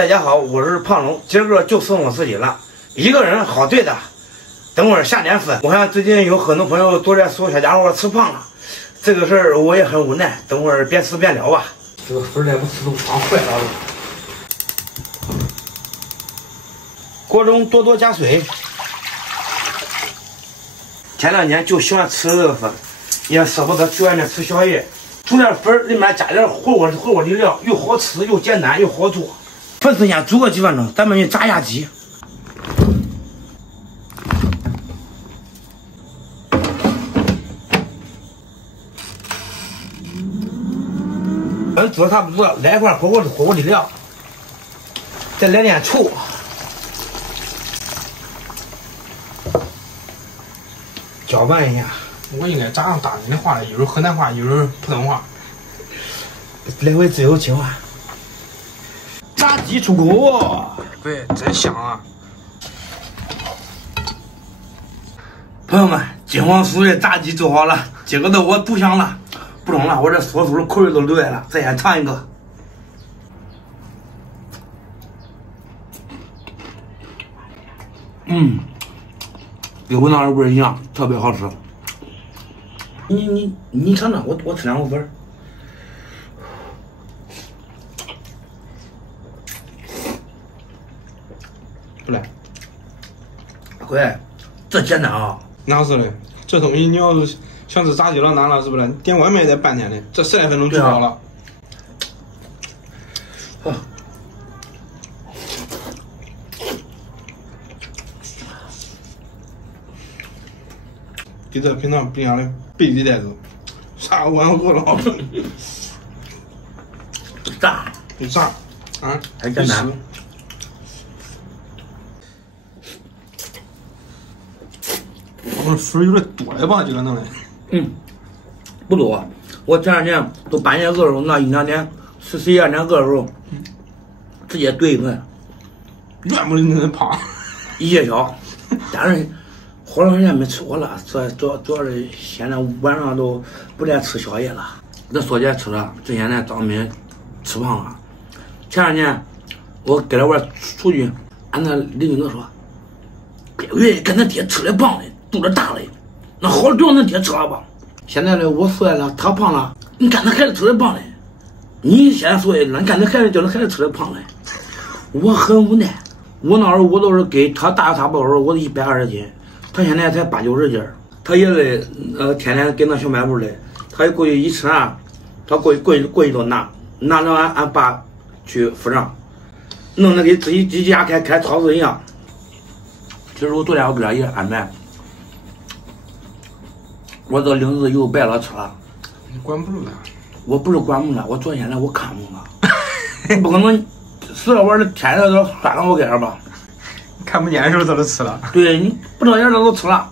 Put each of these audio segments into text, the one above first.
大家好，我是胖龙，今儿个就剩我自己了，一个人好对的。等会儿下点粉，我看最近有很多朋友都在说小家伙吃胖了，这个事儿我也很无奈。等会儿边吃边聊吧。这个粉再不吃都尝坏了。锅中多加水。前两年就喜欢吃这个粉，也舍不得去外面吃宵夜。煮点粉里面加点火锅底料，又好吃又简单又好做。粉丝先煮个几分钟，咱们去炸下鸡。粉煮的差不多，来一块火锅底料，再来点醋。搅拌一下。我应该咋样打你的话呢？有时候河南话，有时候普通话，来回自由切换。炸鸡出锅，对，真香啊！朋友们，金黄酥的炸鸡做好了，这个都我独享了。不中了，我这说书口水都流下来了。再先尝一个。跟我那儿味儿一样，特别好吃。你尝尝，我吃两口粉。不来，乖，这简单啊！哪是嘞？这东西你要是想吃炸鸡了，哪是不是？点外卖得半天的，这10来分钟就好了。好。跟这平常不一样的贝底袋子，啥玩过了？炸，就炸，啊，还简单。我水有点多了吧？这个弄的。不多。我前两天都半夜饿的时候，那1、2点、11、12点饿的时候，直接兑一盆。原不能胖。一夜宵，但是。好长时间没吃过了，主要是现在晚上都不再吃宵夜了。这说起来吃了，这现在长没吃胖了。前两年我给他玩出去，俺那邻居都说，别以为跟他爹吃的胖的，肚子大了，那好多那爹吃了吧。现在呢，我帅了，他胖了，你看他孩子吃的胖的，你现在说的，你看他孩子叫他孩子吃的胖的，我很无奈。我那时候我都是给他大差不多时候，我都120斤。他现在才80、90斤，他爷子天天给那小卖部的，他一过去一吃啊，他过去都拿着俺爸去付账，弄得跟自己家开超市一样。其实我昨天我给他也安排，我这领子又白了吃了。你管不住他。我不是管不住他，我昨天来我看不住了，不可能死了玩的天天都拴到我跟前吧。看不见的时候他都吃了，对，你不着眼他都吃了。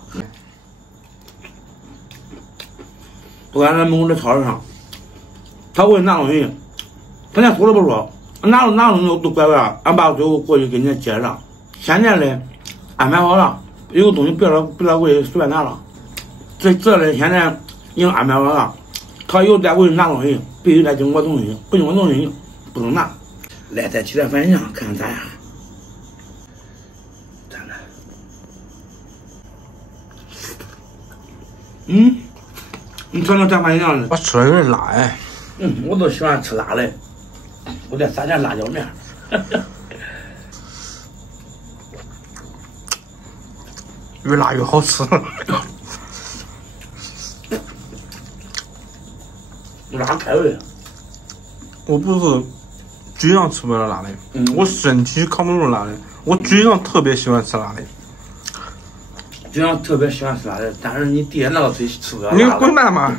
我看咱门口的超市上，他过去拿东西，他连说都不说，拿东西都拐弯，俺爸最后过去给人家结账。现在呢，安排好了，有个东西不要过去随便拿了。这呢，现在已经安排好了，他有再过去拿东西，必须得经过同意，不经过同意不能拿。来，再起点番茄酱，看看咋样。你尝尝蘸番茄酱的。我吃的有点辣哎。我都喜欢吃辣的，我再撒点辣椒面。越辣越好吃。辣开胃。我不是嘴上吃不了辣的，我身体扛不住辣的，我嘴上特别喜欢吃辣的。嘴上特别喜欢吃辣的，但是你爹那个嘴吃不了辣的。你滚蛋嘛！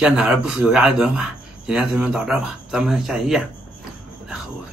简单而不失优雅的一顿饭。今天视频到这儿吧，咱们下期见。来喝口水。